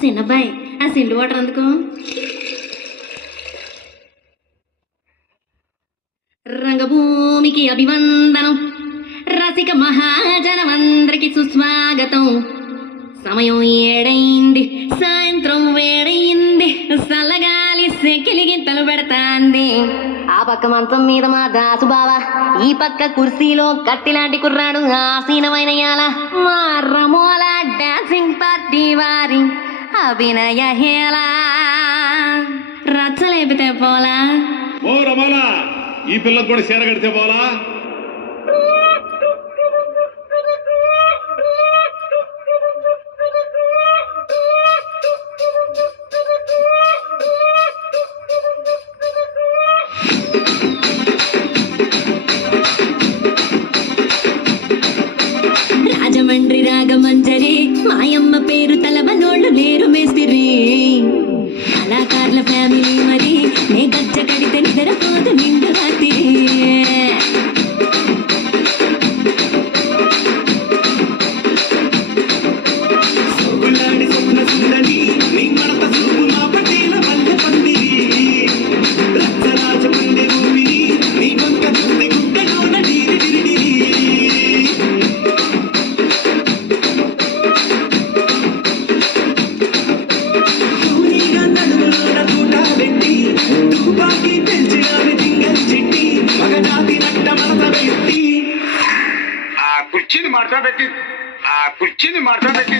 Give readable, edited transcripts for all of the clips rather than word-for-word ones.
చిన్నబ్బాయి ఆ సిండు వాటర్ అందుకు. రంగభూమికి అభివందనం, రసిక మహాజనమందరికి సుస్వాగతం. సమయం 7 సాయంత్రం వేడయింది, సల్లగాలి సెకిలిగింతలు పెడతాంది. ఆ పక్క మంచం మీద మా దాసు బావ, ఈ పక్క కుర్సీలో కట్టిలాంటి కుర్రాడు ఆసీనమైన యాల. మా రమోల డాన్సింగ్ పార్టీ వారి అభినయ హేళ. రచ్చలేపితే పోలా. ఓ రమోలా, ఈ పిల్లకు కూడా చీర కడితే పోలా. రాజమండ్రి రాగమంజరి, మాయమ్మ పేరు తలవనోళ్ళు లేరు మేస్తిరి. కళాకారుల ఫ్యామిలీ మరి, నే గజ్జ కడితే నిద్రపోదు నిండు రాత్రి. కుర్చీని మాట్లాడబెట్టి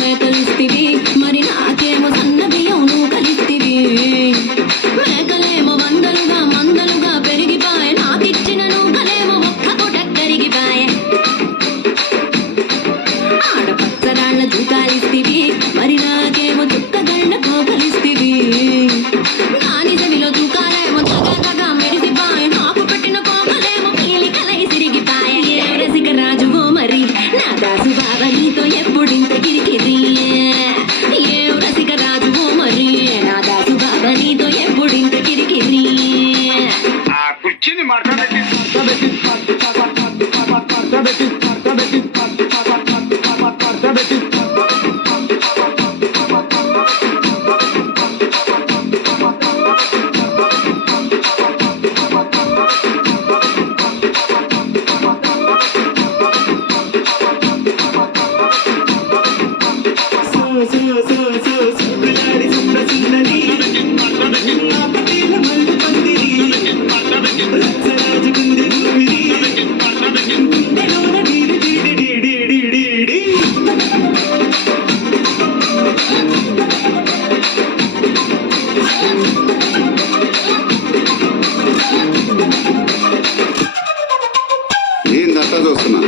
మేకలిస్తివి, మరి నాకేమో సన్న బియ్యం నువ్వు కలిస్తివి. మేకలేమో వందలుగా మందలుగా పెరిగిపాయే, నాకిచ్చిన నూకలేమో ఒక్క పూట కరిగిపాయే. ఆడపచ్చరాళ్ళ జూకాలిస్తివి, మరి నాకేమో చుక్కగళ్ళ కోకలిస్తివి. నాని చెవిలో తూకాలేమో తగ మెరిసిపాయే, నాకు పెట్టిన కోకలేమో పీలికలై సిరిగిపాయే. ఏ రసిక రాజువో మరి నా దాసు బావ, నీతో ఎప్పుడింత కిరికిరి. ఏ రసిక రాజువో మరి నా దాసు బావ, నీతో ఎప్పుడింత కిరికిరి. కుర్చీని మాట్లాడబెట్టి చూస్తున్నా.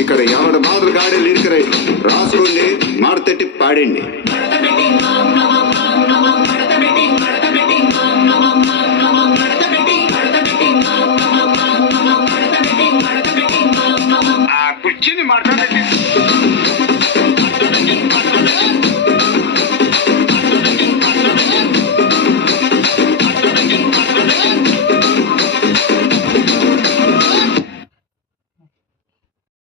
ఇక్కడ ఎవడ మాదిరి గాడి లిరిక్ రైట్ రాసుకోండి, మాడతెట్టి పాడండి. కుర్చీని మాట్లాడండి.